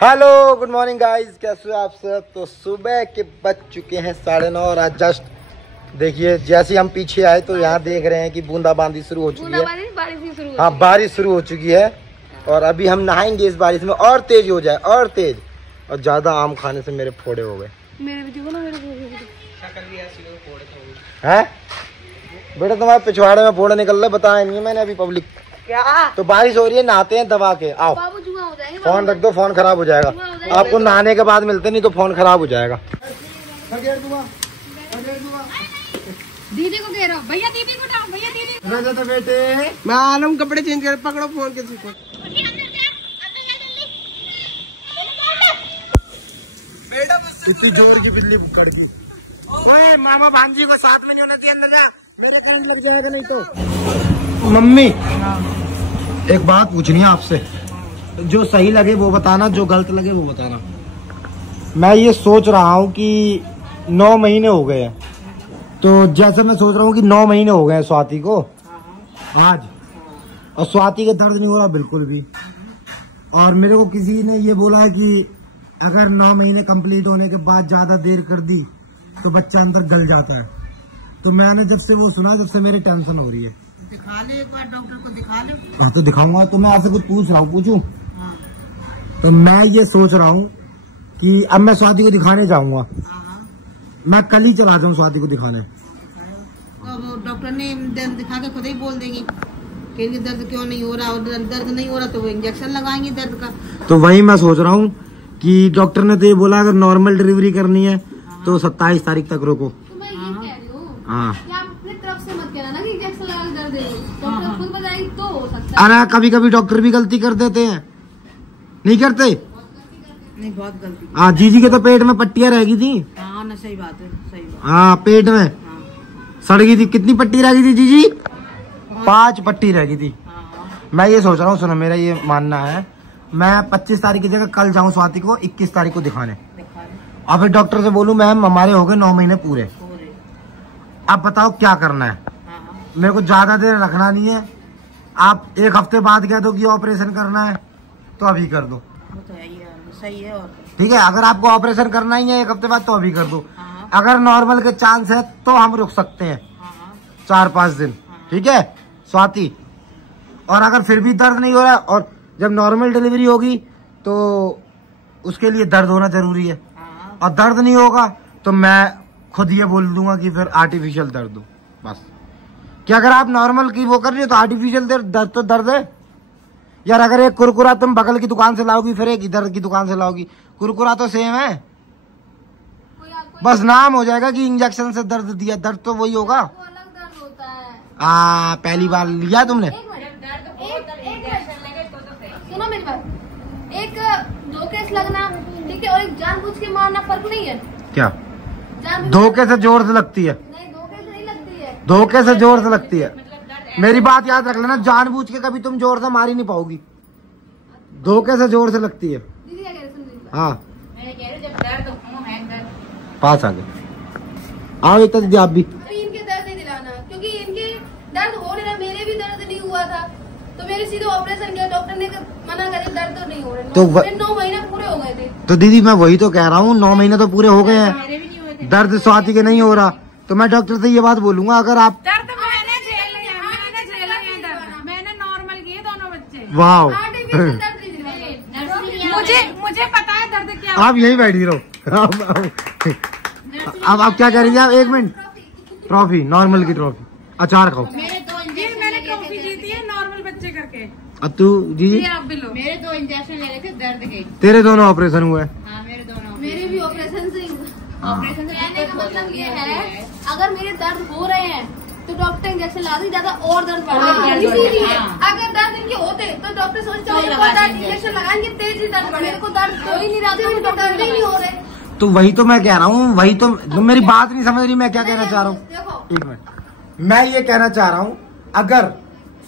Hello good morning guys, कैसे हो आप सब। तो सुबह के बज चुके हैं 9:30 और आज जस्ट देखिए जैसे हम पीछे आए तो यहाँ देख रहे हैं कि बूंदाबांदी शुरू हो चुकी है। हाँ, बारिश शुरू हो चुकी है और अभी हम नहाएंगे इस बारिश में और तेज हो जाए और तेज। और ज्यादा आम खाने से मेरे फोड़े हो गए। हैं बेटा, तुम्हारे पिछवाड़े में फोड़े निकल रहे, बताया नहीं मैंने अभी पब्लिक क्या। तो बारिश हो रही है, नहाते हैं दबा के। आओ, फोन रख दो, फोन खराब हो जाएगा। आपको नहाने के बाद मिलते, नहीं तो फोन खराब हो जाएगा। दीदी को कह रहा हूँ, भैया दीदी को डाल, भैया दीदी को। तो बेटे मैं आलम कपड़े चेंज कर, पकड़ो फोन किसी को। इतनी जोर की बिल्ली कड़की। ओए मामा भांजी को साथ में नहीं होना चाहिए, अंदर जा, मेरे करंट लग जाएगा नहीं तो। मम्मी एक बात पूछनी है आपसे, जो सही लगे वो बताना, जो गलत लगे वो बताना। मैं ये सोच रहा हूँ कि 9 महीने हो गए हैं, तो जैसे मैं सोच रहा हूँ कि 9 महीने हो गए हैं स्वाति को आज, और स्वाति का दर्द नहीं हो रहा बिल्कुल भी। और मेरे को किसी ने ये बोला है कि अगर 9 महीने कंप्लीट होने के बाद ज्यादा देर कर दी तो बच्चा अंदर गल जाता है। तो मैंने जब से वो सुना, जब से मेरी टेंशन हो रही है। दिखा ले एक बार, डॉक्टर को दिखा ले। तो दिखाऊंगा, तो मैं आपसे कुछ पूछ रहा हूँ, पूछूं? तो मैं ये सोच रहा हूँ कि अब मैं स्वाति को दिखाने जाऊंगा। मैं कल ही चला जाऊँ स्वाति को दिखाने। तो डॉक्टर ने दर्द दिखा के खुद ही बोल देंगे कि इनके दर्द क्यों नहीं हो रहा, और दर्द नहीं हो रहा तो वो इंजेक्शन लगाएंगे दर्द का। तो वही मैं सोच रहा हूँ कि डॉक्टर ने तो ये बोला अगर नॉर्मल डिलीवरी करनी है तो 27 तारीख तक रोको। तो मैं ये कह रही हूँ, हाँ, आप अपनी तरफ से मत कहना ना कि इंजेक्शन लगा के दर्द देंगे। डॉक्टर खुद बताएगी तो हो सकता है। अरे कभी कभी डॉक्टर भी गलती कर देते हैं, नहीं करते? नहीं, बहुत गलती। हाँ, जीजी के तो पेट में पट्टियां रह गई थी। हाँ ना, सही बात है, सही बात। हाँ, पेट में सड़ गई थी। कितनी पट्टी रह गई थी जीजी? 5 पट्टी रह गई थी। मैं ये सोच रहा हूँ, सुनो मेरा ये मानना है, मैं 25 तारीख की जगह कल जाऊँ स्वाति को 21 तारीख को दिखाने, और फिर डॉक्टर से बोलूँ मैम हमारे हो गए 9 महीने पूरे, अब बताओ क्या करना है। मेरे को ज्यादा देर रखना नहीं है। आप एक हफ्ते बाद कह दो कि ऑपरेशन करना है तो अभी कर दो, वो तो है ही है, सही है। और ठीक है, अगर आपको ऑपरेशन करना ही है एक हफ्ते बाद तो अभी कर दो। अगर नॉर्मल के चांस है तो हम रुक सकते हैं 4-5 दिन, ठीक है स्वाति। और अगर फिर भी दर्द नहीं हो रहा, और जब नॉर्मल डिलीवरी होगी तो उसके लिए दर्द होना जरूरी है, और दर्द नहीं होगा तो मैं खुद ये बोल दूंगा कि फिर आर्टिफिशियल दर्द दो बस। कि अगर आप नॉर्मल की वो कर रही हो तो आर्टिफिशियल दर्द तो दर्द है यार। अगर एक कुरकुरा तुम बगल की दुकान से लाओगी, फिर एक इधर की दुकान से लाओगी, कुरकुरा तो सेम है, बस नाम हो जाएगा कि इंजेक्शन से दर्द दिया, दर्द तो वही होगा। अलग दर्द होता है। पहली बार लिया तुमने? सुनो मेरी बात, एक धोखे लगना ठीक है और एक जानबूझ के मारना फर्क नहीं है क्या? धोखे से जोर से लगती है? नहीं, धोखे से नहीं लगती है। धोखे से जोर से लगती है। मेरी बात याद रख लेना, जानबूझ के कभी तुम जोर से मारी नहीं पाओगी, धोखे से जोर से लगती है। दीदी क्या कह रहे सुन। हाँ, मैं कह रही हूँ, जब दर्द हो है दर्द। पास आ गए। आओ इतना दीदी आप भी। अभी इनके दर्द नहीं दिलाना, क्योंकि इनके दर्द हो नहीं रहा, मेरे भी दर्द नहीं हुआ था तो मेरे सीधे ऑपरेशन किया, डॉक्टर ने मना करे दर्द तो नहीं हो रहा। तो 9 महीने पूरे हो गए थे। तो दीदी मैं वही तो कह रहा हूँ, 9 महीने तो पूरे हो गए हैं, दर्द स्वाति के नहीं हो रहा, तो मैं डॉक्टर से ये बात बोलूंगा अगर आप दर्द मैंने झेला है दर्द, मैंने नॉर्मल किए दोनों बच्चे। वाह, आर्टिफिशियल दर्द नहीं दिलाना। मुझे पता है दर्द क्या। आप यही बैठी रहो। अब आप क्या करेंगे आप? 1 मिनट, ट्रॉफी, नॉर्मल की ट्रॉफी, अचार खाओ। मैंने ट्रॉफी जीती है नॉर्मल बच्चे करके। अब तू जी, आप भी लो। मेरे 2 इंजेक्शन ले रहे थे दर्द के। तेरे दोनों ऑपरेशन हुए? हाँ, मेरे दोनों। मेरे भी ऑपरेशन से ऑपरेशन से कहने का मतलब ये है, अगर मेरे दर्द हो रहे हैं तो डॉक्टर इंजेक्शन ला दी, ज्यादा और दर्द बढ़ रहा है। इसीलिए अगर दर्द इनके होते तो डॉक्टर सोचते इंजेक्शन लगाएंगे, तेज ही दर्द बढ़े। मेरे को दर्द हो ही नहीं रहा था, डॉक्टर नहीं हो रहे। तो वही तो मैं कह रहा हूँ, वही तो तुम मेरी बात नहीं समझ रही, मैं क्या कहना चाह रहा हूँ। देखो 1 मिनट, मैं ये कहना चाह रहा हूँ अगर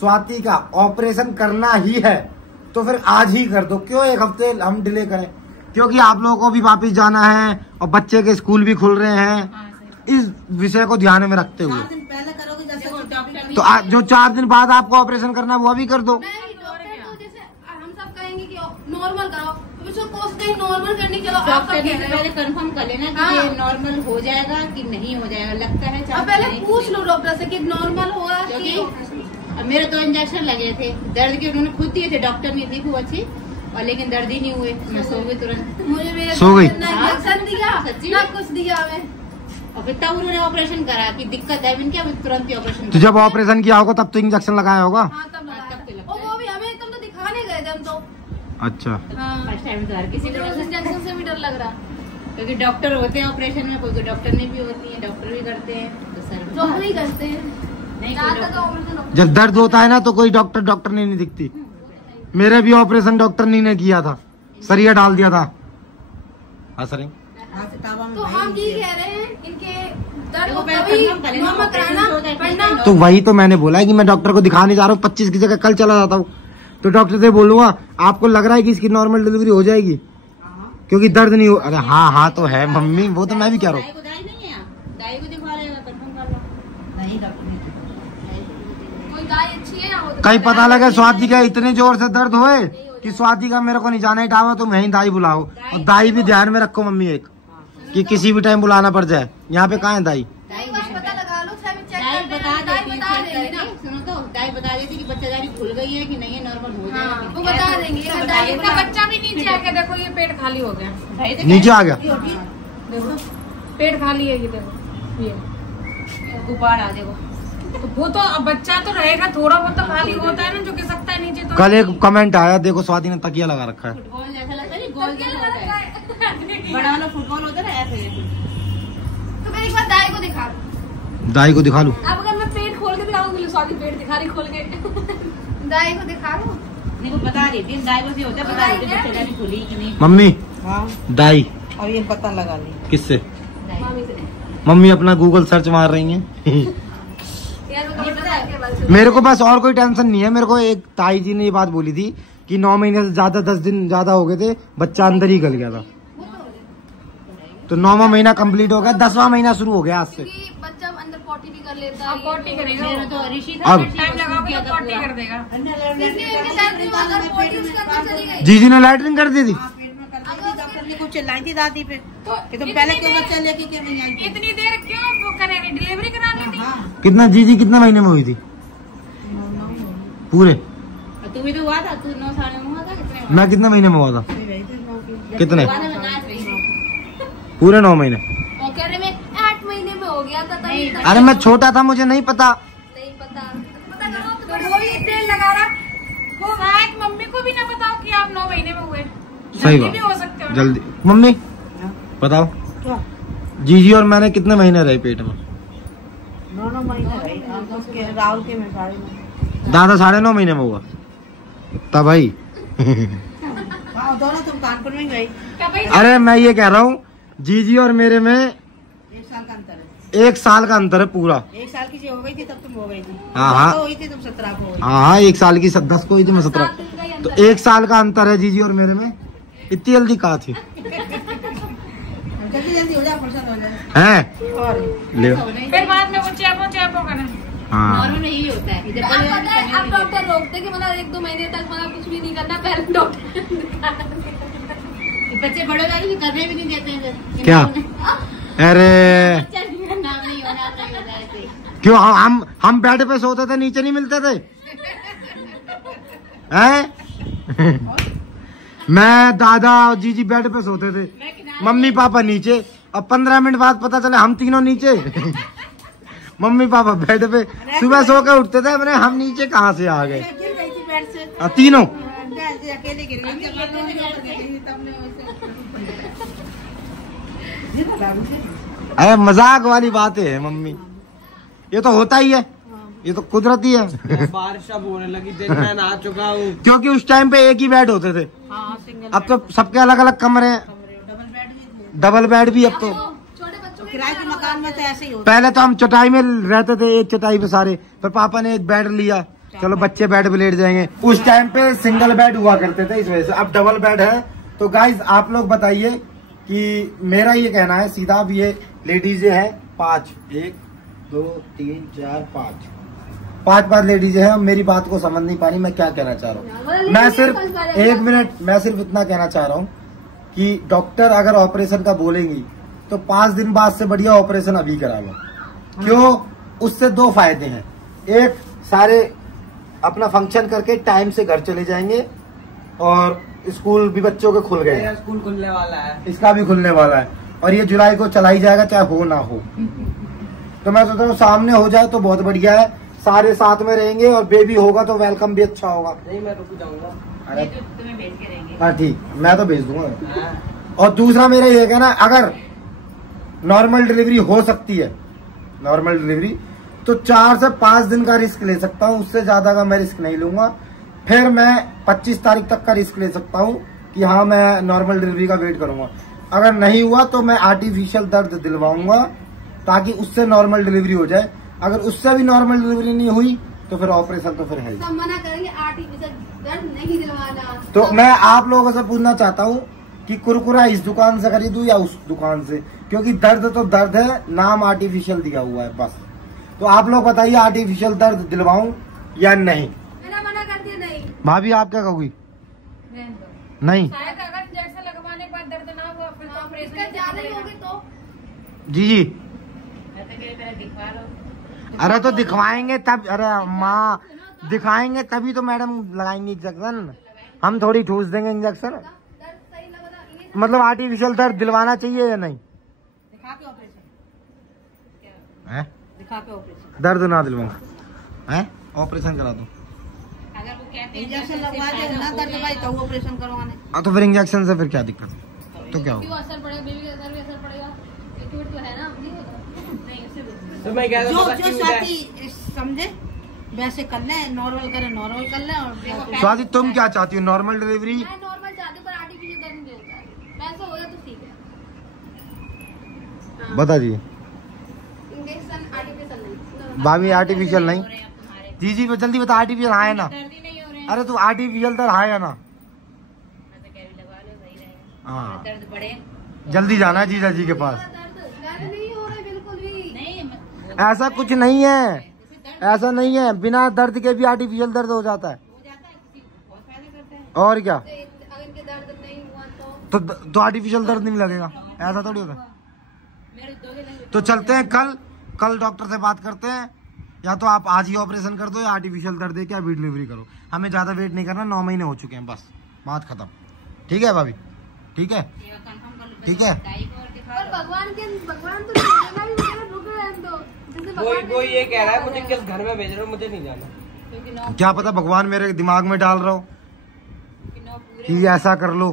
स्वाति का ऑपरेशन करना ही है तो फिर आज ही कर दो, क्यों 1 हफ्ते हम डिले करें? क्योंकि आप लोगों को भी वापस जाना है और बच्चे के स्कूल भी खुल रहे हैं। इस विषय को ध्यान में रखते हुए 4 दिन पहले करोगे, जैसे डॉक्टर तो जो 4 दिन बाद आपको ऑपरेशन करना है वो अभी कर दो। नहीं, डॉक्टर तो जैसे हम सब कहेंगे कि 9 नॉर्मल कराओ, तो इसको कोशिश नहीं नॉर्मल करने चलो। आप पहले कंफर्म कर लेना कि ये नॉर्मल हो जाएगा कि नहीं हो जाएगा, लगता है अब पहले पूछ लो डॉक्टर से कि नॉर्मल होगा कि। मेरे 2 इंजेक्शन लगे थे दर्द के, उन्होंने खुद दिए थे, डॉक्टर नहीं दी खूब अच्छी, और लेकिन दर्द ही नहीं हुए, मैं सो गई तुरंत। मुझे मेरे सो गई? ना इंजेक्शन दिया ना कुछ दिया हमें, और फिर तब उन्होंने ऑपरेशन करा कि दिक्कत है इनके, अभी तुरंत ही ऑपरेशन। तो जब ऑपरेशन किया होगा तब तो इंजेक्शन लगाया होगा। हाँ तब लगाया, और वो भी हमें तुम तो दिखाने गए थे हम तो। अच्छा, फर्स्ट टाइम तो हर किसी को इंजेक्शन से भी डर लग रहा, क्योंकि डॉक्टर होते हैं ऑपरेशन में, कोई डॉक्टर नहीं भी होती है, डॉक्टर भी करते हैं, तो सर डॉक्टर ही करते हैं। नहीं जब दर्द होता है ना तो कोई डॉक्टर नहीं दिखती। मेरे भी ऑपरेशन डॉक्टर नहीं ने किया था, सरिया डाल दिया था। हाँ सर, तो हम ये कह रहे हैं इनके दर्द को कभी नॉर्मल कराना पड़ना। तो वही तो मैंने बोला है कि मैं डॉक्टर को दिखाने जा रहा हूँ, 25 की जगह कल चला जाता हूँ, तो डॉक्टर से बोलूंगा आपको लग रहा है कि इसकी नॉर्मल डिलीवरी हो जाएगी क्योंकि दर्द नहीं हो। अरे हाँ तो है मम्मी, वो तो मैं भी कह रहा हूँ। कहीं पता लगे स्वाति का इतने जोर से दर्द होए कि स्वाति का मेरे को नहीं जाना ही टावा, तो वहीं दाई बुलाओ, और दाई भी ध्यान में रखो मम्मी एक, कि किसी भी टाइम बुलाना पड़ जाए। यहाँ पे कहाँ है दाई? पता लगा लो, दाई बता देती कि बच्चादारी खुल गई है कि नहीं है, नॉर्मल हो जाएगा, वो बता देंगे। इनका बच्चा भी नीचे आके देखो, ये पेट खाली हो गया, नीचे आ गया, देखो पेट खाली है, ये देखो ये गुब्बारा देखो। तो वो तो अब बच्चा तो रहेगा, थोड़ा बहुत तो खाली होता है ना, जो कि सकता है नीचे। तो कल एक कमेंट आया, देखो स्वाति ने तकिया लगा रखा है। फुटबॉल जैसा लगता है, गोल जैसा होता है, बड़ा वाला फुटबॉल होता है ना, ऐसे। तो मेरी बात दाई को दिखा, दाई को दिखा लूं? अब अगर मैं पेट खोल के दिखाऊंगी, स्वाति पेट दिखा रही खोल के। दाई को दिखा लो, नहीं वो बता रही थी, दाई को भी होता है, बता रही थी बच्चादारी खुली कि नहीं। मम्मी हाँ दाई, और ये पता लगा ली किससे? मामी से। मम्मी अपना गूगल सर्च मार रही हैं। यार वो तो बता के बस। मेरे को बस और कोई टेंशन नहीं है। मेरे को एक ताई जी ने ये बात बोली थी कि 9 महीने से ज्यादा, 10 दिन ज्यादा हो गए थे, बच्चा अंदर ही गल गया था, तो 9वां महीना कंप्लीट हो गया, 10वां महीना शुरू हो गया आज से। क्योंकि बच्चा अंदर पॉटी भी कर लेता है। अब पॉटी करेगा, मेरा तो ऋषि था, अब टाइम लगाओगे तो पॉटी कर देगा। जीजी ने लैटरिन कर दी थी। कुछ चिल्लाई थी दादी पे कि तुम पहले क्यों बच्चा लेके क्यों नहीं आई? इतनी देर क्यों वो करेंगे, डिलीवरी करा ली थी। कितना जीजी कितने महीने में हुई थी? पूरे? तू भी तो हुआ था, तू 9 साल में हुआ था, कितने मैं कितने महीने में हुआ था? कितने? हुआ था, मैं नाच रही थी। पूरे 9 महीने। और कह रहे मैं 8 महीने में हो गया था तभी। अरे मैं छोटा था, मुझे नहीं पता। नहीं पता, पता करो तो वो ही तेल लगा रहा, वो शायद मम्मी को भी ना बताओ कि आप 9 महीने में हुए। सही जल्दी भी हो बात, सकते हो। जल्दी। मम्मी बताओ, जीजी और मैंने कितने महीने रहे पेट में? 9 महीने रही, राहुल के में 9.5। दादा 9.5 महीने में हुआ तब भाई। दोनों तुम कानपुर में गई। अरे मैं ये कह रहा हूँ, जीजी और मेरे में 1 साल का अंतर है। 1 साल का अंतर है पूरा। 1 साल की जो हो गई थी तब तुम हो गई थी। हाँ तो हुई थी तुम 17 को हुई। हाँ, 1 साल की 10 को हुई थी, मैं 17। तो 1 साल का अंतर है जीजी और मेरे में। इतनी जल्दी कहा थी जल्दी हो जाए, फुर्सत हो जाए। हैं? और ले फिर बाद में वो चैपो करें। हाँ, नॉर्मल यही होता है। इधर आप पता है, अब डॉक्टर रोकते कि मतलब 1-2 महीने तक मतलब कुछ भी नहीं करना, पहले डॉक्टर बच्चे बड़े वाले भी करने भी नहीं देते हैं। क्या? अरे बच्चा नाम नहीं होना चाहिए। क्यों? हम बेड पे सोते थे, नीचे नहीं मिलते थे हैं? मैं दादा और जीजी बेड पे सोते थे, मम्मी पापा नीचे, और 15 मिनट बाद पता चला हम तीनों नीचे। मम्मी पापा बेड पे, सुबह सो के उठते थे, मैंने हम नीचे कहाँ से आ गए? तीनों अकेले गिर गई। अरे मजाक वाली बातें है मम्मी, ये तो होता ही है, ये तो कुदरती है। बारिश अब होने लगी, दिन मैं नहा चुका हूँ। क्योंकि उस टाइम पे एक ही बेड होते थे, अब तो सबके अलग अलग कमरे हैं, डबल बेड भी अब तो। छोटे बच्चों के किराए के मकान में तो ऐसे ही होता पहले तो हम चटाई में रहते थे, एक चटाई पे सारे, फिर पापा ने एक बेड लिया, चलो बच्चे बेड पे लेट जाएंगे। उस टाइम पे सिंगल बेड हुआ करते थे, इस वजह से अब डबल बेड है। तो गाइज आप लोग बताइए कि मेरा ये कहना है सीधा, अब ये लेडीज है 5, 1 2 3 4 5, 5 लेडीज हैं, मेरी बात को समझ नहीं पा रही मैं क्या कहना चाह रहा हूँ। मैं सिर्फ 1 मिनट, मैं सिर्फ इतना कहना चाह रहा हूँ कि डॉक्टर अगर ऑपरेशन का बोलेंगी तो 5 दिन बाद से बढ़िया ऑपरेशन अभी करा लो। क्यों? उससे 2 फायदे हैं। एक, सारे अपना फंक्शन करके टाइम से घर चले जाएंगे और स्कूल भी बच्चों के खुल गए, स्कूल खुलने वाला है, इसका भी खुलने वाला है और ये जुलाई को चला ही जाएगा चाहे हो ना हो। तो मैं सोचता हूँ सामने हो जाए तो बहुत बढ़िया है, सारे साथ में रहेंगे और बेबी होगा तो वेलकम भी अच्छा होगा। नहीं मैं रुक जाऊंगा। अरे तुम्हें भेज के रहेंगे। हाँ ठीक, मैं तो भेज दूंगा। हाँ। और दूसरा मेरा ये कहना, अगर नॉर्मल डिलीवरी हो सकती है, नॉर्मल डिलीवरी, तो 4 से 5 दिन का रिस्क ले सकता हूँ, उससे ज्यादा का मैं रिस्क नहीं लूंगा। फिर मैं 25 तारीख तक का रिस्क ले सकता हूँ कि हाँ मैं नॉर्मल डिलीवरी का वेट करूंगा। अगर नहीं हुआ तो मैं आर्टिफिशियल दर्द दिलवाऊंगा ताकि उससे नॉर्मल डिलीवरी हो जाए। अगर उससे भी नॉर्मल डिलीवरी नहीं हुई तो फिर ऑपरेशन तो फिर है। सब मना करेंगे, आर्टिफिशियल दर्द नहीं दिलवाना। तो मैं आप लोगों से पूछना चाहता हूँ कि कुरकुरा इस दुकान से खरीदूं या उस दुकान से, क्योंकि दर्द तो दर्द है, नाम आर्टिफिशियल दिया हुआ है बस। तो आप लोग बताइए आर्टिफिशियल दर्द दिलवाऊं या नहीं? मैंने मना कर दिया नहीं। भाभी आप क्या कहोगी? नहीं। शायद अगर इंजेक्शन लगवाने के बाद दर्द ना हुआ फिर तो ऑपरेशन इसका ज्यादा ही होगी तो जी जी, दिखवा लो। अरे तो दिखवाएंगे तब, अरे माँ दिखाएंगे तभी तो मैडम लगाएंगे इंजेक्शन, हम थोड़ी ठूस देंगे इंजेक्शन। दर्द सही लगा ये मतलब आर्टिफिशियल दर्द दिलवाना चाहिए या नहीं? दिखा के ऑपरेशन, है? दिखा के ऑपरेशन, दर्द ना दिलवाऊं है, ऑपरेशन करा दो। अगर वो कहते हैं इंजेक्शन लगवा दे ना दर्द भाई तो ऑपरेशन करवाने। हाँ तो फिर इंजेक्शन से फिर क्या दिक्कत है? तो क्या हो? क्यों असर पड़ेगा, बेबी का असर भी असर पड़ेगा, लिक्विड तो है ना, नहीं उससे भी। तो मैं कह रहा जो हूँ जो साथी समझे वैसे कर ले, नॉर्मल करे नॉर्मल कर ले। और स्वाति तुम क्या चाहती हो, नॉर्मल डिलीवरी? मैं नॉर्मल चाहती हूँ पर आर्टिफिशियल दर्द नहीं होता है, वैसा हो जाए तो ठीक है। बता जी। इंजेक्शन आर्टिफिशियल नहीं, भाभी आर्टिफिशियल नहीं? जी जी जल्दी बता, आर्टिफिशियल है ना? दर्द ही नहीं हो रहे हैं। अरे तू आर्टिफिशियल दर्द है या ना? मैं तो कह रही लगा लो, सही रहेगा। हाँ दर्द बढ़े जल्दी जाना है जीजा जी के पास। दर्द नहीं हो रहा है बिल्कुल भी। नहीं ऐसा कुछ नहीं है, ऐसा नहीं है, बिना दर्द के भी आर्टिफिशियल दर्द हो जाता है। हो जाता है, किसी को बहुत फायदा करता है। और क्या? अगर इनके दर्द नहीं हुआ तो आर्टिफिशियल दर्द नहीं लगेगा, ऐसा थोड़ी होता है। मेरे दोगे नहीं। तो चलते हैं कल डॉक्टर से बात करते हैं, या तो आप आज ही ऑपरेशन कर दो या आर्टिफिशियल दर्द दे के अभी डिलीवरी करो। हमें ज्यादा वेट नहीं करना, 9 महीने हो चुके हैं, बस बात खत्म। ठीक है भाभी? ठीक है, ठीक है। पर भगवान तो देना भी मुझे रुक रहे हैं तो जैसे भगवान वो ये कह रहा है मुझे किस घर में भेज रहे हो, मुझे नहीं जाना। क्योंकि नौ क्या पता भगवान मेरे दिमाग में डाल रहा हो पूरे कि ऐसा कर लो,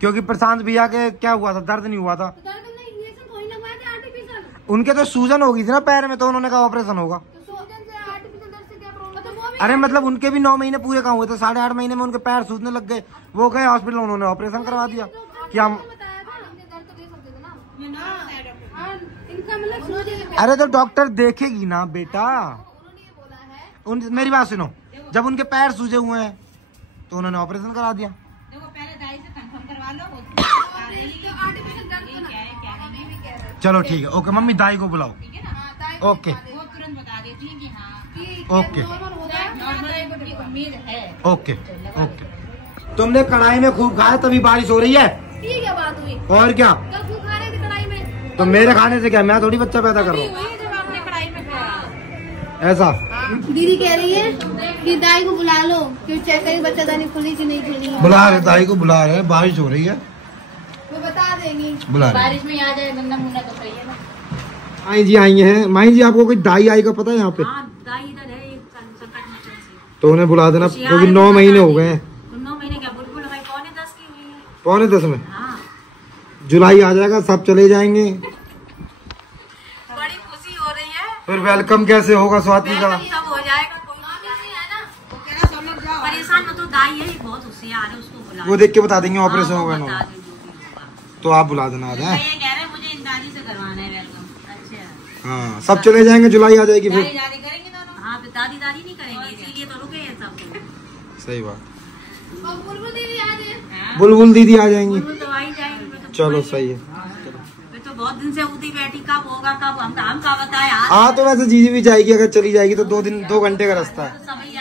क्योंकि प्रशांत भैया के क्या हुआ था, दर्द नहीं हुआ था दर्द नहीं, इंजेक्शन थोड़ी लगवाए थे आर्टिफिशियल। उनके, तो सूजन हो गई थी ना पैर में, तो उन्होंने कहा ऑपरेशन होगा। तो सूजन से आर्टिफिशियल दर्द से क्या प्रॉब्लम? तो वो भी अरे मतलब उनके भी 9 महीने पूरे कहाँ हुए थे, 8.5 महीने में उनके पैर सूजने लग गए, वो गए हॉस्पिटल, उन्होंने ऑपरेशन करवा दिया कि हम। बताया था हमने, दर्द तो दे सकते थे ना। हाँ, इनका मतलब सूजन अरे तो डॉक्टर देखेगी ना बेटा, उन्होंने ये बोला है। मेरी बात सुनो, जब उनके पैर सूजे हुए हैं तो उन्होंने ऑपरेशन करा दिया। देखो पहले दाई से कंफर्म करवा लो। तो आर्टिफिशियल दर्द तो ना क्या है मैं भी कह रहा हूँ। चलो ठीक है, ओके मम्मी दाई को बुलाओ। ठीक है ना। हाँ, दाई को ओके। बता दे वो तुरंत बता देती है कि हाँ कि ओके। नॉर्मल होगा। नॉर्मल की उम्मीद है। Okay okay. तुमने कढ़ाई में खूब खाया तभी बारिश हो रही है, ठीक है, बात हुई। और क्या? कल क्यों खा रहे थे कढ़ाई में? तो मेरे खाने से क्या, मैं थोड़ी बच्चा पैदा कर रहा हूँ वही जब आपने कढ़ाई में खाया। ऐसा। दीदी कह रही है कि दाई को बुला लो, कि चेक करें बच्चादानी खुली कि नहीं खुली। बुला रहे, दाई को बुला रहे, बारिश हो रही है, वो बता देंगी। बुला रहे। बारिश में आ जाए बंदा मुन्ना तो सही है ना। माई जी आई हैं। माई जी आपको कोई दाई आई का पता है यहाँ पे? हाँ दाई इधर है एक संकट मोचन से। तो उन्हें बुला देना, क्योंकि 9 महीने हो गए हैं। तो 9 महीने क्या बुलबुल भाई 9:45 की हुई है। 9:45 में हाँ जुलाई आ जाएगा, सब चले जाएंगे, बड़ी खुशी हो रही है। फिर वेलकम कैसे होगा स्वाति का? सब हो जाएगा, कोई नहीं है ना। वो कह रहा सब लोग जाओ। परेशान मत हो, दाई है बहुत होशियार है, उसको बुला। वो देख के बता देंगे ऑपरेशन हाँ, वो होगा बता ना, देंगे जो भी होगा। तो आप बुला देना आज। ये कह रहे हैं मुझे इन दादी से करवाना है वेलकम। अच्छा हाँ सब चले जाएंगे, जुलाई आ जाएगी फिर। दादी दादी करेंगे दोनों। हाँ तो दादी दादी नहीं करेंगे, इसीलिए तो रुके हैं सब। सही बात। और बुलबुल दीदी आ जाए। बुलबुल दीदी आ जाएंगी, बुलबुल तो आ ही जाएंगे। चलो सही है। मैं तो बहुत दिन दिन से उठी बैठी, कब होगा कब हम का बताए। हाँ तो वैसे जीजी भी जाएगी, अगर चली जाएगी तो 2 घंटे का रास्ता है। सभी